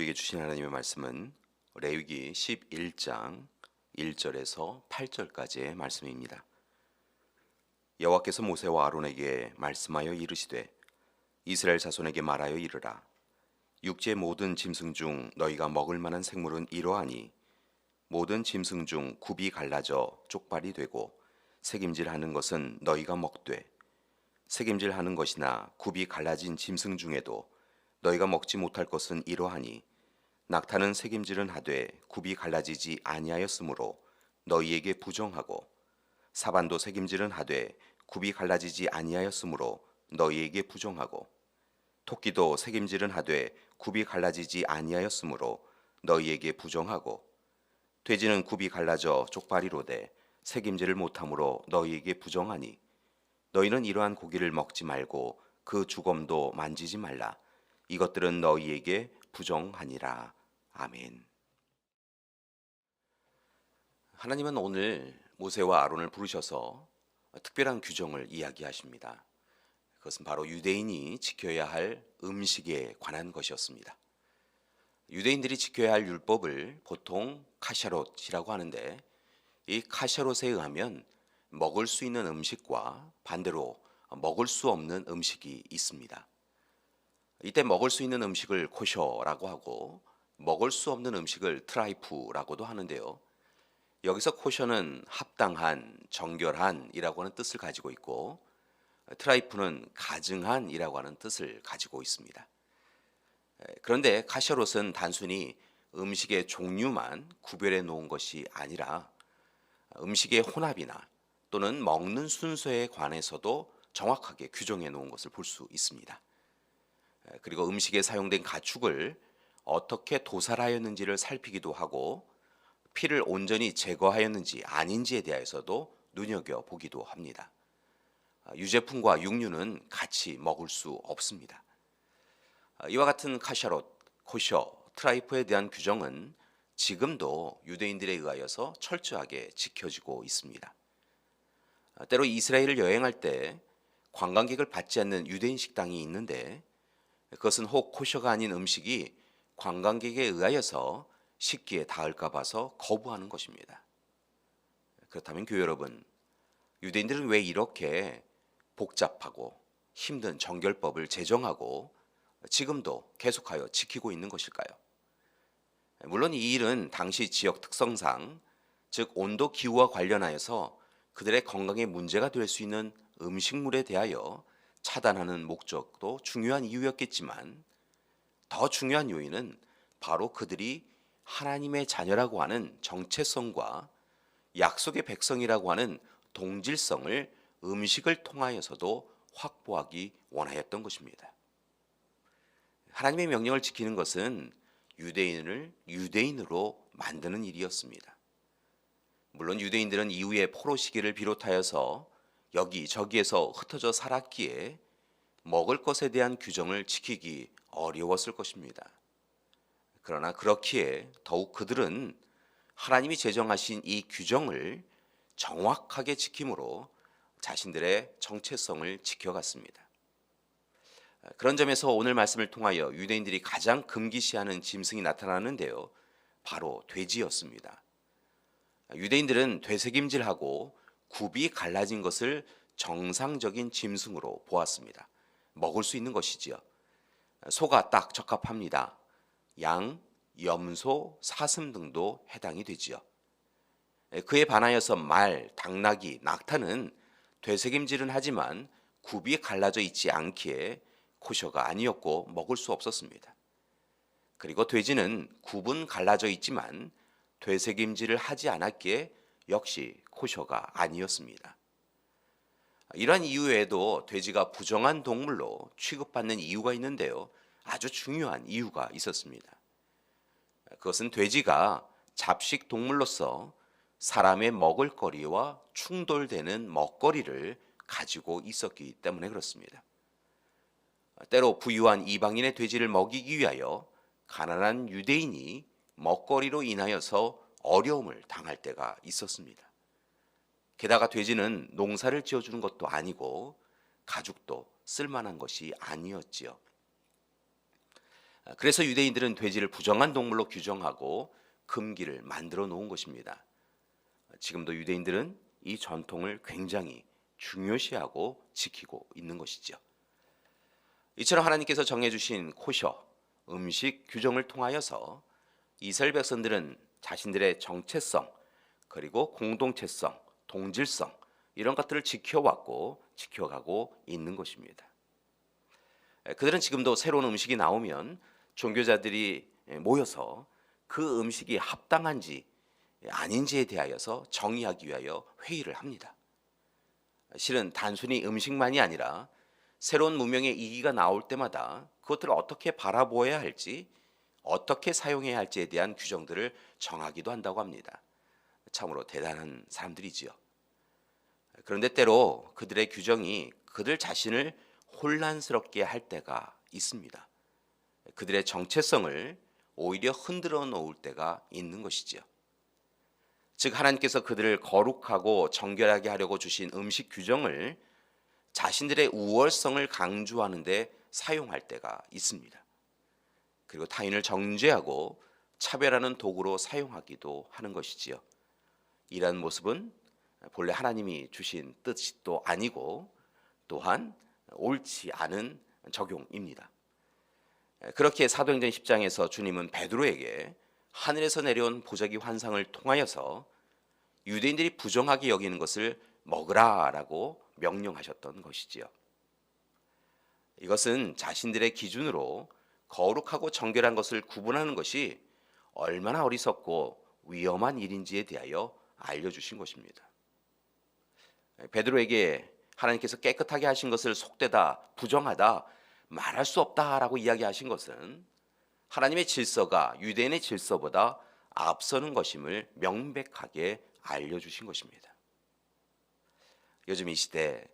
우리에게 주신 하나님의 말씀은 레위기 11장 1절에서 8절까지의 말씀입니다. 여호와께서 모세와 아론에게 말씀하여 이르시되 이스라엘 자손에게 말하여 이르라. 육지의 모든 짐승 중 너희가 먹을 만한 생물은 이러하니 모든 짐승 중 굽이 갈라져 쪽발이 되고 새김질하는 것은 너희가 먹되 새김질하는 것이나 굽이 갈라진 짐승 중에도 너희가 먹지 못할 것은 이러하니 낙타는 새김질은 하되 굽이 갈라지지 아니하였으므로 너희에게 부정하고 사반도 새김질은 하되 굽이 갈라지지 아니하였으므로 너희에게 부정하고 토끼도 새김질은 하되 굽이 갈라지지 아니하였으므로 너희에게 부정하고 돼지는 굽이 갈라져 쪽발이로되 새김질을 못하므로 너희에게 부정하니 너희는 이러한 고기를 먹지 말고 그 주검도 만지지 말라. 이것들은 너희에게 부정하니라. 아멘. 하나님은 오늘 모세와 아론을 부르셔서 특별한 규정을 이야기하십니다. 그것은 바로 유대인이 지켜야 할 음식에 관한 것이었습니다. 유대인들이 지켜야 할 율법을 보통 카샤롯이라고 하는데, 이 카샤롯에 의하면 먹을 수 있는 음식과 반대로 먹을 수 없는 음식이 있습니다. 이때 먹을 수 있는 음식을 코셔라고 하고 먹을 수 없는 음식을 트라이프라고도 하는데요. 여기서 코셔는 합당한, 정결한이라고 하는 뜻을 가지고 있고 트라이프는 가증한이라고 하는 뜻을 가지고 있습니다. 그런데 카셔롯은 단순히 음식의 종류만 구별해 놓은 것이 아니라 음식의 혼합이나 또는 먹는 순서에 관해서도 정확하게 규정해 놓은 것을 볼 수 있습니다. 그리고 음식에 사용된 가축을 어떻게 도살하였는지를 살피기도 하고 피를 온전히 제거하였는지 아닌지에 대해서도 눈여겨보기도 합니다. 유제품과 육류는 같이 먹을 수 없습니다. 이와 같은 카샤롯, 코셔, 트라이프에 대한 규정은 지금도 유대인들에 의하여서 철저하게 지켜지고 있습니다. 때로 이스라엘을 여행할 때 관광객을 받지 않는 유대인 식당이 있는데 그것은 혹 코셔가 아닌 음식이 관광객에 의하여서 식기에 닿을까 봐서 거부하는 것입니다. 그렇다면 교회 여러분, 유대인들은 왜 이렇게 복잡하고 힘든 정결법을 제정하고 지금도 계속하여 지키고 있는 것일까요? 물론 이 일은 당시 지역 특성상, 즉 온도 기후와 관련하여서 그들의 건강에 문제가 될 수 있는 음식물에 대하여 차단하는 목적도 중요한 이유였겠지만 더 중요한 요인은 바로 그들이 하나님의 자녀라고 하는 정체성과 약속의 백성이라고 하는 동질성을 음식을 통하여서도 확보하기 원하였던 것입니다. 하나님의 명령을 지키는 것은 유대인을 유대인으로 만드는 일이었습니다. 물론 유대인들은 이후에 포로 시기를 비롯하여서 여기저기에서 흩어져 살았기에 먹을 것에 대한 규정을 지키기 어려웠을 것입니다. 그러나 그렇기에 더욱 그들은 하나님이 제정하신 이 규정을 정확하게 지킴으로 자신들의 정체성을 지켜갔습니다. 그런 점에서 오늘 말씀을 통하여 유대인들이 가장 금기시하는 짐승이 나타나는데요. 바로 돼지였습니다. 유대인들은 되새김질하고 굽이 갈라진 것을 정상적인 짐승으로 보았습니다. 먹을 수 있는 것이지요. 소가 딱 적합합니다. 양, 염소, 사슴 등도 해당이 되지요. 그에 반하여서 말, 당나귀, 낙타는 되새김질은 하지만 굽이 갈라져 있지 않기에 코셔가 아니었고 먹을 수 없었습니다. 그리고 돼지는 굽은 갈라져 있지만 되새김질을 하지 않았기에 역시 코셔가 아니었습니다. 이러한 이유 외에도 돼지가 부정한 동물로 취급받는 이유가 있는데요. 아주 중요한 이유가 있었습니다. 그것은 돼지가 잡식 동물로서 사람의 먹을거리와 충돌되는 먹거리를 가지고 있었기 때문에 그렇습니다. 때로 부유한 이방인의 돼지를 먹이기 위하여 가난한 유대인이 먹거리로 인하여서 어려움을 당할 때가 있었습니다. 게다가 돼지는 농사를 지어주는 것도 아니고 가죽도 쓸만한 것이 아니었지요. 그래서 유대인들은 돼지를 부정한 동물로 규정하고 금기를 만들어 놓은 것입니다. 지금도 유대인들은 이 전통을 굉장히 중요시하고 지키고 있는 것이죠. 이처럼 하나님께서 정해주신 코셔, 음식 규정을 통하여서 이스라엘 백성들은 자신들의 정체성, 그리고 공동체성, 동질성 이런 것들을 지켜왔고 지켜가고 있는 것입니다. 그들은 지금도 새로운 음식이 나오면 종교자들이 모여서 그 음식이 합당한지 아닌지에 대하여서 정의하기 위하여 회의를 합니다. 실은 단순히 음식만이 아니라 새로운 문명의 이기가 나올 때마다 그것들을 어떻게 바라보아야 할지, 어떻게 사용해야 할지에 대한 규정들을 정하기도 한다고 합니다. 참으로 대단한 사람들이지요. 그런데 때로 그들의 규정이 그들 자신을 혼란스럽게 할 때가 있습니다. 그들의 정체성을 오히려 흔들어 놓을 때가 있는 것이지요. 즉 하나님께서 그들을 거룩하고 정결하게 하려고 주신 음식 규정을 자신들의 우월성을 강조하는 데 사용할 때가 있습니다. 그리고 타인을 정죄하고 차별하는 도구로 사용하기도 하는 것이지요. 이러한 모습은 본래 하나님이 주신 뜻이 또 아니고 또한 옳지 않은 적용입니다. 그렇게 사도행전 10장에서 주님은 베드로에게 하늘에서 내려온 보자기 환상을 통하여서 유대인들이 부정하게 여기는 것을 먹으라라고 명령하셨던 것이지요. 이것은 자신들의 기준으로 거룩하고 정결한 것을 구분하는 것이 얼마나 어리석고 위험한 일인지에 대하여 알려주신 것입니다. 베드로에게 하나님께서 깨끗하게 하신 것을 속되다, 부정하다, 말할 수 없다라고 이야기하신 것은 하나님의 질서가 유대인의 질서보다 앞서는 것임을 명백하게 알려주신 것입니다. 요즘 이 시대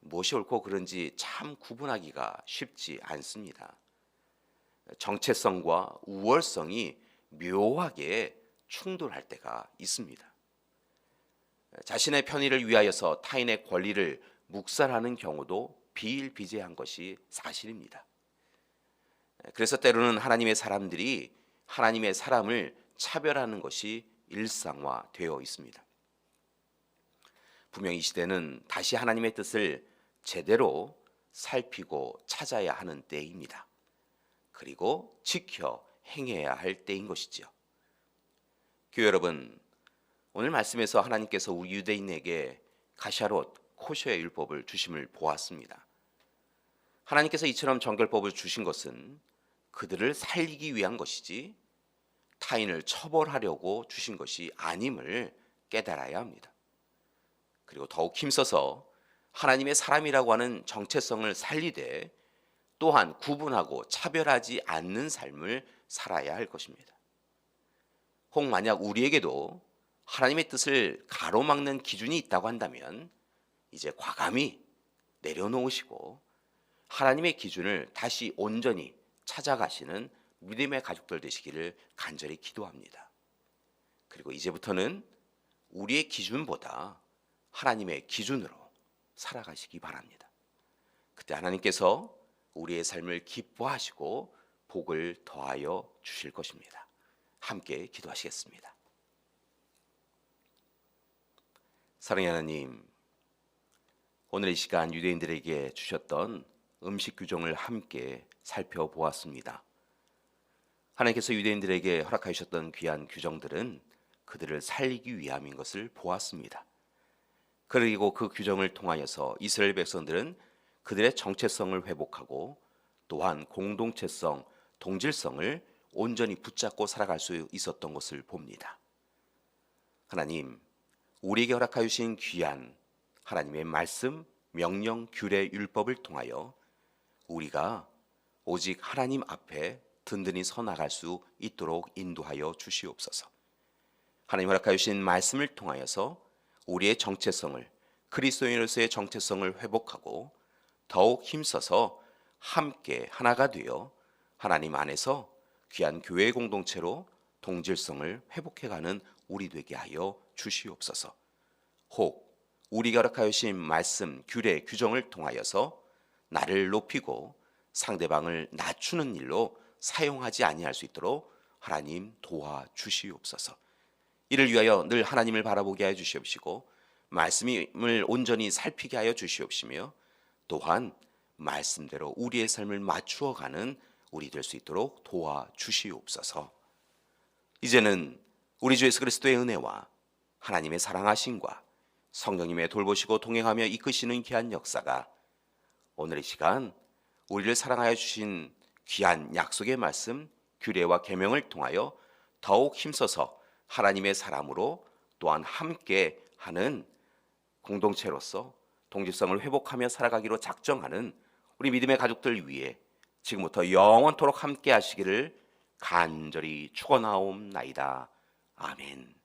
무엇이 옳고 그른지 참 구분하기가 쉽지 않습니다. 정체성과 우월성이 묘하게 충돌할 때가 있습니다. 자신의 편의를 위하여서 타인의 권리를 묵살하는 경우도 비일비재한 것이 사실입니다. 그래서 때로는 하나님의 사람들이 하나님의 사람을 차별하는 것이 일상화되어 있습니다. 분명히 이 시대는 다시 하나님의 뜻을 제대로 살피고 찾아야 하는 때입니다. 그리고 지켜 행해야 할 때인 것이지요. 교회 여러분, 오늘 말씀에서 하나님께서 우리 유대인에게 가샤롯, 코셔의 율법을 주심을 보았습니다. 하나님께서 이처럼 정결법을 주신 것은 그들을 살리기 위한 것이지 타인을 처벌하려고 주신 것이 아님을 깨달아야 합니다. 그리고 더욱 힘써서 하나님의 사람이라고 하는 정체성을 살리되 또한 구분하고 차별하지 않는 삶을 살아야 할 것입니다. 혹 만약 우리에게도 하나님의 뜻을 가로막는 기준이 있다고 한다면 이제 과감히 내려놓으시고 하나님의 기준을 다시 온전히 찾아가시는 믿음의 가족들 되시기를 간절히 기도합니다. 그리고 이제부터는 우리의 기준보다 하나님의 기준으로 살아가시기 바랍니다. 그때 하나님께서 우리의 삶을 기뻐하시고 복을 더하여 주실 것입니다. 함께 기도하시겠습니다. 사랑의 하나님, 오늘 이 시간 유대인들에게 주셨던 음식 규정을 함께 살펴보았습니다. 하나님께서 유대인들에게 허락하셨던 귀한 규정들은 그들을 살리기 위함인 것을 보았습니다. 그리고 그 규정을 통하여서 이스라엘 백성들은 그들의 정체성을 회복하고 또한 공동체성, 동질성을 온전히 붙잡고 살아갈 수 있었던 것을 봅니다. 하나님, 우리에게 허락하여 주신 귀한 하나님의 말씀, 명령, 규례, 율법을 통하여 우리가 오직 하나님 앞에 든든히 서 나갈 수 있도록 인도하여 주시옵소서. 하나님 허락하여 주신 말씀을 통하여서 우리의 정체성을, 그리스도인으로서의 정체성을 회복하고 더욱 힘써서 함께 하나가 되어 하나님 안에서 귀한 교회 공동체로 동질성을 회복해가는 우리 되게 하여 주시옵소서. 혹 우리가 허락하여 주신 말씀, 규례, 규정을 통하여서 나를 높이고 상대방을 낮추는 일로 사용하지 아니할 수 있도록 하나님 도와주시옵소서. 이를 위하여 늘 하나님을 바라보게 하여 주시옵시고 말씀을 온전히 살피게 하여 주시옵시며 또한 말씀대로 우리의 삶을 맞추어가는 우리 될 수 있도록 도와주시옵소서. 이제는 우리 주 예수 그리스도의 은혜와 하나님의 사랑하심과 성령님의 돌보시고 동행하며 이끄시는 귀한 역사가 오늘 이 시간 우리를 사랑하여 주신 귀한 약속의 말씀 규례와 계명을 통하여 더욱 힘써서 하나님의 사람으로 또한 함께 하는 공동체로서 동질성을 회복하며 살아가기로 작정하는 우리 믿음의 가족들 위해 지금부터 영원토록 함께 하시기를 간절히 축원하옵나이다. 아멘.